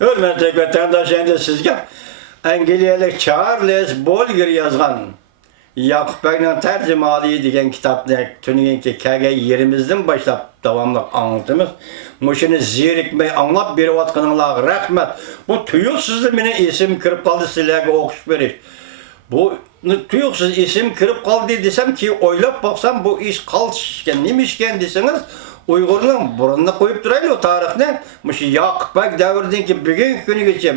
Hürmetli vatandaş, endi sizge Angliyalik Charles Bolger yazgan Yakup Bey'nin tercümali degan kitapni tunugenki kelgan yerimizden başlap davamlı anlatımız. Muşunu zerikmey anlap berip atkanыңlarga rahmet. Bu tuyuksuzda meni isim kirip kaldı sizlerge okuş beriş. Bu tuyuksuz isim kirip kaldı desem ki oylap baksam bu iş kalışken nemişken deseniz Uygurluğun burununu koyup duraylı o tarihine. Muşu Yakup Bey devirden ki bugün günü geçe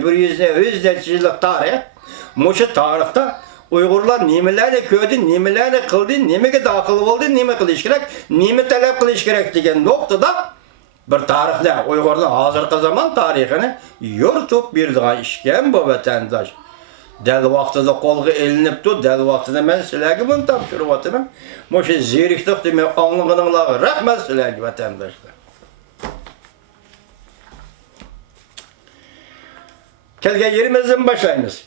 100 yıllık tarih. Muşu tarihte Uygurlar nimelerle köydü, nimelerle kıldı, nimege de akıllı oldu, nime kılış gerek, nime talep kılış gerek degen noktada bir tarihte Uygurlar hazırkı zaman tarihini yurtup bir daha işken bu vatandaş. Del vaxtida qo'lga elinibdi, del vaxtida men sizlarga buni topshiryapman. Moshe zeriklik demay anlaganinglarga rahmat sizlarga vatandoshlar. Kelgan yerimizdan boshlaymiz.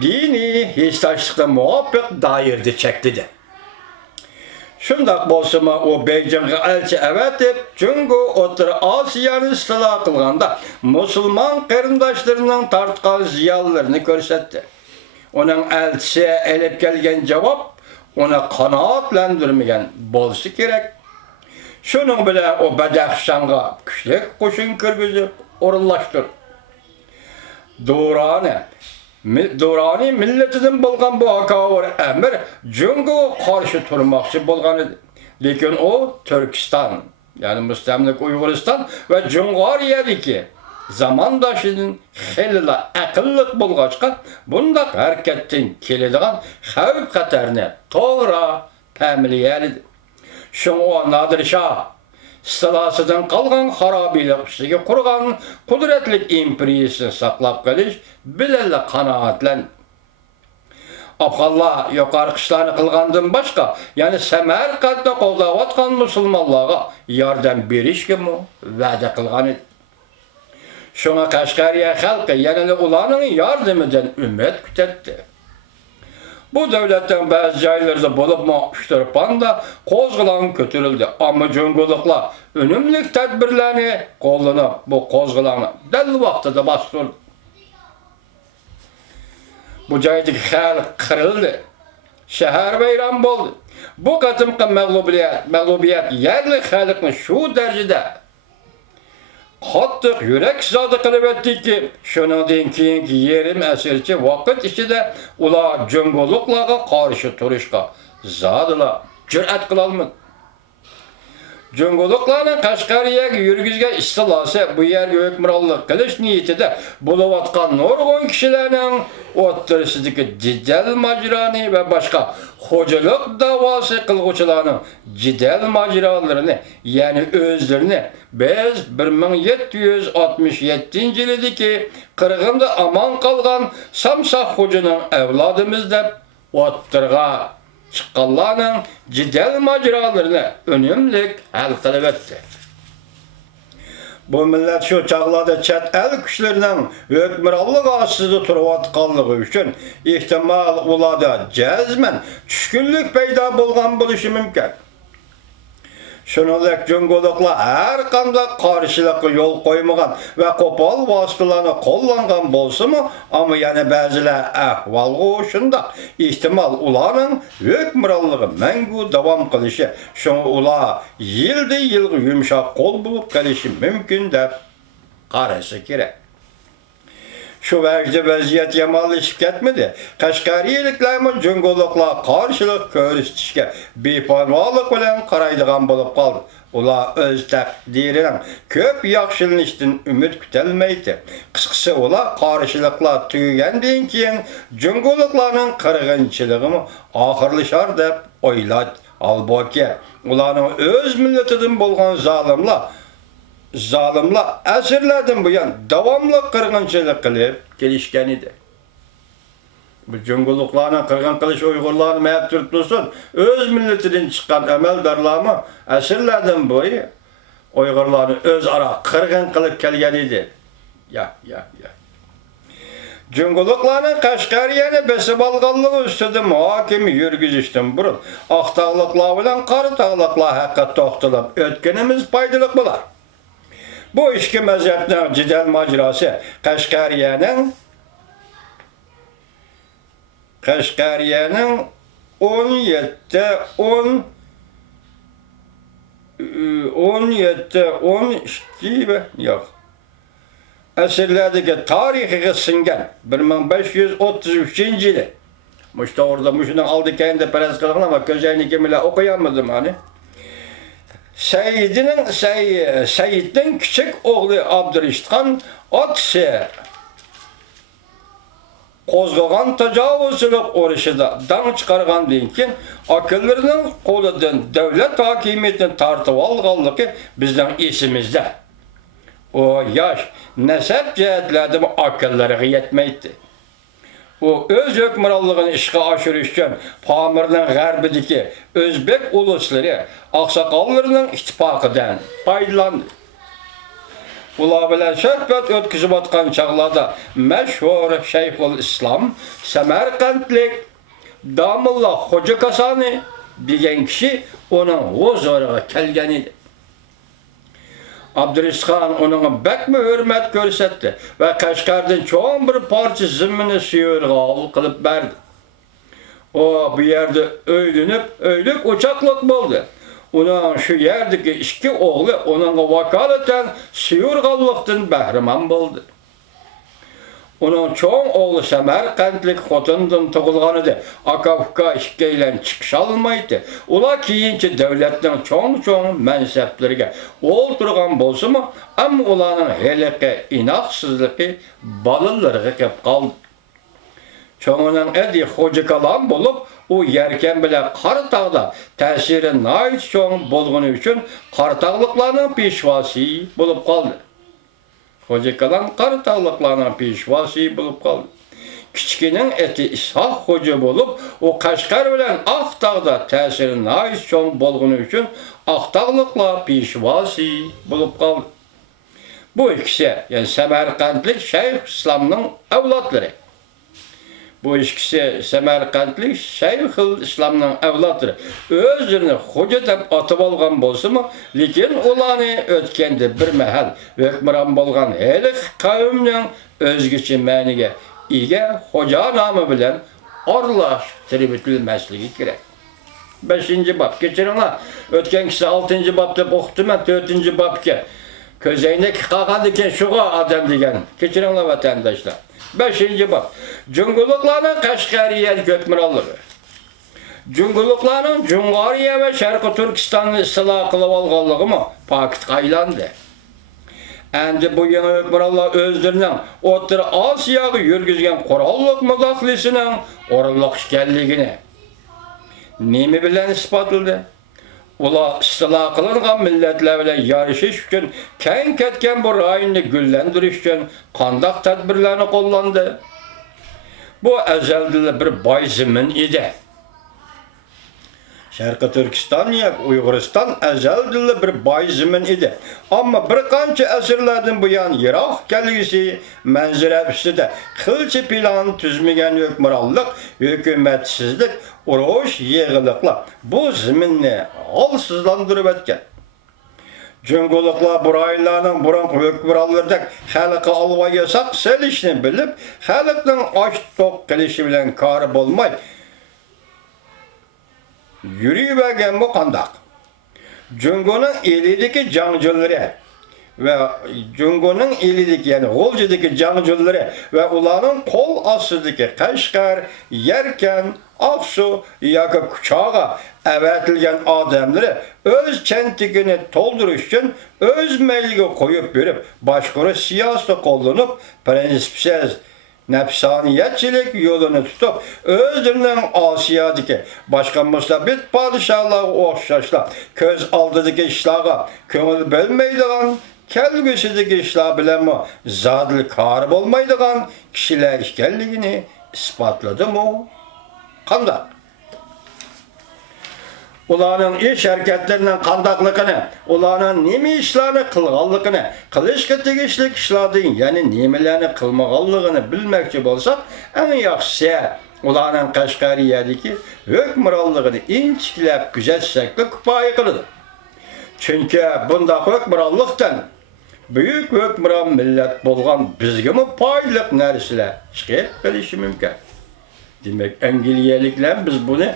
Diniy hechtaşlıkta muvaffaq dairde çekti de. Shundoq bo'lsa-mu, o Beijingga elchi avatib, Jungo O'rta Osiyoni istilo qilganda musulmon qarindoshlarining tortgan ziyonlarini ko'rsatdi. Uning elchisi elib kelgan javob uni qanoatlantirmagan bo'lsa kerak. Shuning bilan o Badaxshonga kuchli qo'shin kirgizib, o'rinlashtirdi. Durani milletinden bulgan bu hakavur emir Jungo karşı turmakçı bulgan idi. Lekin o Türkistan, yani müstemlik Uyguristan ve Cungariye'deki zamandaşının xelila akıllık bulgaçka bundaq hareketten kelediğen xavf xatarını toğra təmiliyelidir. Şunu o Nadir Şah istilasıdan kalgan harabilik üstüge kurgan kudretlik imperiyasını saklap keliş bileli kanaatlen. Afgallar yukarı kışlarını kılgandan başka, yani Semerkant'ta koldavatkan musulmanlığa yardım beriş gibi vədə kılgan idi. Şuna Kaşgariye halkı yani ulanın yardımıdan ümmet kütetti. Bu devletten bazı yerlerde bulup Üçtürpan da kozgılan kötürüldü. Ama Cunguluklar önümlük tedbirlerini kollanıp bu kozgılanı deli vaxtıda bastırdı. Bu caydaki halk kırıldı. Şehir veyran oldu. Bu katımkı mağlubiyet yerli halkını şu derecede Qattiq yürek zadı qilib etdik ki, shundan keyingi yerim asirchi vaqt ichida ular Junguluqlarga qarshi turishga zadılar jur'at qila olmadi. Junguluqlarning Qashqariyaga yurgizgan istilasi bu yerga hukmronlik qilish niyatida bo'layotgan nurg'un kishilarning o'ttirisidagi jidal majroni va boshqa xo'jalik da'vosi qilguvchilarning jidal majrolarini, ya'ni o'zlarini biz 1767-yildagi qirg'inda aman qolgan Samsaq xo'janing avlodimiz deb o'ttirga çıqqanlarning jidal majrolarini önümlük hal qilib etdi. Bu millet şu çağlarda chet el kuchlarning hukmronligi ostida turayotganligi uchun ehtimol ularda jazman tushkunlik paydo bo'lgan bo'lishi mumkin. Shuningdek, Junguluqlar har qanday qarshilikqa yo'l qo'ymagan va qo'pol vositalarni qo'llangan bo'lsa-mu, ammo yana ba'zilar ahvolga shundoq ehtimol ularning hukmronligi mangu davom qilishi, shunga ular yilga yumshoq qo'l bo'lib qolishi mumkin deb qarasa kerak. Şu vaziyet yamanlaşıp ketmedi. Qashqariyaliklarmi Junguluqlar qarshilik ko'rsatishga beparvolik bilan qaraydigan bo'lib qoldi. Ular o'z taqdirining ko'p yaxshilanishdan umid kutilmaydi. Qisqasi ular qarshiliklar tugagandan keyin Junguluqlarning qirg'inchiligi oxirlashar deb o'yladi. Albatta, ularning o'z millatidan bo'lgan zalimlar asirlardan buyon davomli qirg'inchilik qilib kelishgan edi. Bu Junguluqlarni qirg'in qilish Uyg'urlarni mayab turib tursin, o'z millatidan chiqqan amaldorlarmi asirlardan bo'yi Uyg'urlarni o'zaro qirg'in qilib kelgan edi. Ya. Junguluqlarning Qashqariyani besib olganligi ustida muhokama yurgizishdan burun Oqtog'liqlar bilan Qoratog'liqlar haqida to'xtalib o'tganimiz foydali bo'lar. Bu iki mezhepning jidal majrosi Qashqariyaning 12 yok. Asirlardagi tarixiga singan 1533-yili. Muşta orada muşunun aldı kendi peres kılığın ama közeyni bile okuyamadım hani. Seyyid'in küçük oğlu Abdurrahman atsı qozg'agan tajovuzchilik urushida dam chiqargandan keyin akillarining qo'lidan davlat hokimiyatini tortib olganligi bizning esimizda. O yosh nasab jihatlarda bu akillariga yetmaydi. O öz hükümranlığını işga aşırış için Pamir'nin g'arbidagi O'zbek uluslari oqsoqollarning ittifoqidan foydalandı. Ular bilan suhbat o'tkazib o'tgan chog'larda mashhur Shayxul Islom Samarqandlik Damulla Xo'ja Kasani degan kishi uning huzuriga kelgan edi. Abdurrahman uning bakmi hurmat ko'rsatdi va Qashqardan cho'ng bir parcha zimmini suyurg'ol qilib berdi. O bu yerda o'ylik o'choqliq bo'ldi. Uning shu yerdagi ikki o'g'li uningga vakolatan suyurg'onlikdan bahramand bo'ldi. Uning cho'ng o'g'li Samarqandlik xotindan tug'ilgan edi. Aka-uka ikkilan chiqisha olmaydi. Ular keyinchi davlatning cho'ng mansablariga o'ltirgan bo'lsa-mu, ammo ularning heliqi inoqsizligi bolalarga kelib qoldi. Çoğunun edi Xo'ja Kalon bo'lib, u yerken bilan Qaratog'da ta'siri nihoyat cho'ng bo'lgani uchun Qaratog'liklarning peshvosi bo'lib qoldi. Xo'ja Kalon Qaratog'liklarning peshvosi bo'lib qoldi. Kichkining eti Ishoq Xo'ja bo'lib, u Qashqar bilan Aqtog'da ta'siri nihoyat cho'ng bo'lgani uchun Aqtog'liklar peshvosi bo'lib qoldi. Bu ikisi, yani Samarqandlik Shayx Islomning avlodlari. Bu ikisi Samarqandlik Shayxul Islomning avlodlari. O'zlarini xo'ja deb atib olgan bo'lsa-mu, lekin ularni o'tganda bir mahal hukmron bo'lgan haliq qavmning o'zgacha ma'niga ega xo'ja nomi bilan aralashtirib o'tilmasligi kerak. 5-bob. Kechiringlar, o'tgan kishi 6-bob deb o'qitdiman, 4-bobga. Ko'zaynak qolgan ekan shuga odam degan. Kechiringlar vatandoshlar. 5-bob. Cunguluklarning Qashqariyalik hukmronligi. Cunguluklarning Jungariya va Sharqi Turkistonni istilo qilib olganligi faktga aylandi. Endi bu yangi hukmronlar o'zlarining O'rta Osiyoga yurgizgan qurolliq mudofaasining o'rinliq ekanligini nima bilan isbotladi? Ular istilo qilingan millatlar bilan yarashish uchun keng ketgan bu rayonni gullantirish uchun qanday tadbirlarni qo'llandi? Bu azalda bir boy zamin edi. Sharqi Turkiston ya Uyg'uriston azalda bir boy zamin edi. Ammo bir qancha asrlardan buyon yiroq kelgisi manzara ustida qilchi plan tuzmagan hukmronlik, hukumatsizlik, urush, yig'iliqlar bu zaminni holsizlantirib o'tgan. Cunguluklar bu rayonlarning burungi hukmronlaridek xalqqa olva yasoq selishni bilib, xalqning och-to'q qilishi bilan kori bo'lmay yurib bu qandoq? Jungoning elidagi jangchilari ve Jungoning elidagi, yani G'oljidagi jangchilari ve ularning qo'l ostidagi Qashqar, Yarkan, Aqsu yoki Kuchog'a avatilgan odamlari o'z chantigini to'ldirish uchun o'z mayliga qo'yib berib, boshqaruv siyosati qo'llanib, prinsipsiz nafsoniyatchilik yo'lini tutib, o'zlarining Osiyodagi boshqa mustabid podshohlarga o'xshashlar ko'z oldidagi ishlarga ko'ngil bo'lmaydigan, kelgusidagi ishlar bilan zodil kori bo'lmaydigan kishilar ekanligini isbotladimi? Qanday? Ularning ish harakatlarining qandaqligini, ularning nima ishlarni qilganligini, qilishga tegishli ishlarning, ya'ni nimalarni qilmaganligini bilmoqchi bo'lsak, eng yaxshisi ularning Qashqariyadagi hukmronligini inchiklab kuzatsak kifoya qiladi. Chunki bundaq hukmronlikdan büyük hükümran millet bolgan bizge mi paylık narsalar çıkıp kelishi mümkün. Demek Angiliyaliklar biz bunu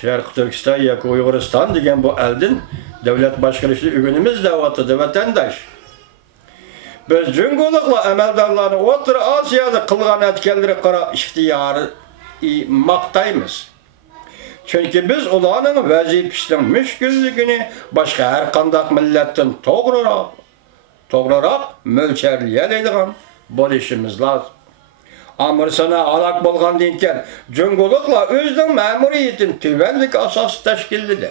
Şarkı Türkistan yoki Uyg'uriston degan bu elden davlat boshqarishni o'rganimiz da'vatida vatandosh. Biz jungoliklar amaldorlarni O'rta Osiyoda qilgan atkanlari qara ixtiyori maqtaymiz. Chunki biz ularning vazifasining mushkulligini boshqa har qanday millatdan to'g'riroq mo'ljallaydigan bo'lishimiz lozim. Amırsana alak bolgandan keyin jungoliklar o'zining ma'muriyatini tubanlik asosida tashkilladi.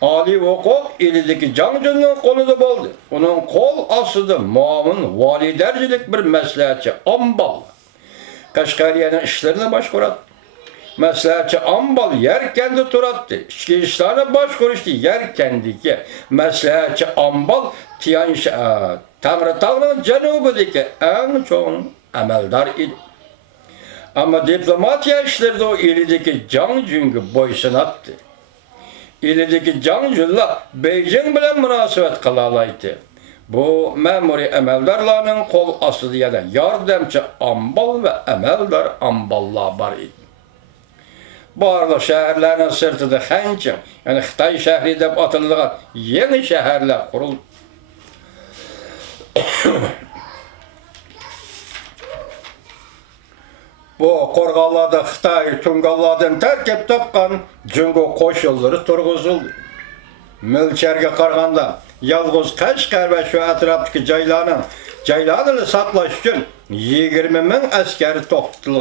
Oliy hukuk elidagi jangjunning qo'lida bo'ldi. Uning qo'l ostida muavin vali darajalik bir maslahatchi Ambal Qashqariyaning ishlarini boshqaradi. Maslahatchi Ambal Yarkanda turadi. Ichki ishlarni boshqarishda Yarkandagi maslahatchi Ambal Tangritog'ning janubidagi eng cho'ng amaldor idi. Ama diplomatiya ishlarida o elidagi jangjunga bo'ysunadi. Elidagi jangjunlar Beijing bilan munosabat qila oladi. Bu ma'muriy amaldorlarning qo'l ostida yana yordamchi Ambal va amaldor Amballar bor edi. Barliq shaharlarning sirtida Xanchang, ya'ni Xitoy shahri deb atalgan yangi shaharlar qurildi. Bu qo'rg'onlarda Xitoy tungallardan tarkib topgan jungo qo'shinlari turg'izildi. Mo'ljalga qaraganda yolg'iz Qashqar va shu atrofdagi joylarni saqlash uchun 20 ming askar to'xtatilgan.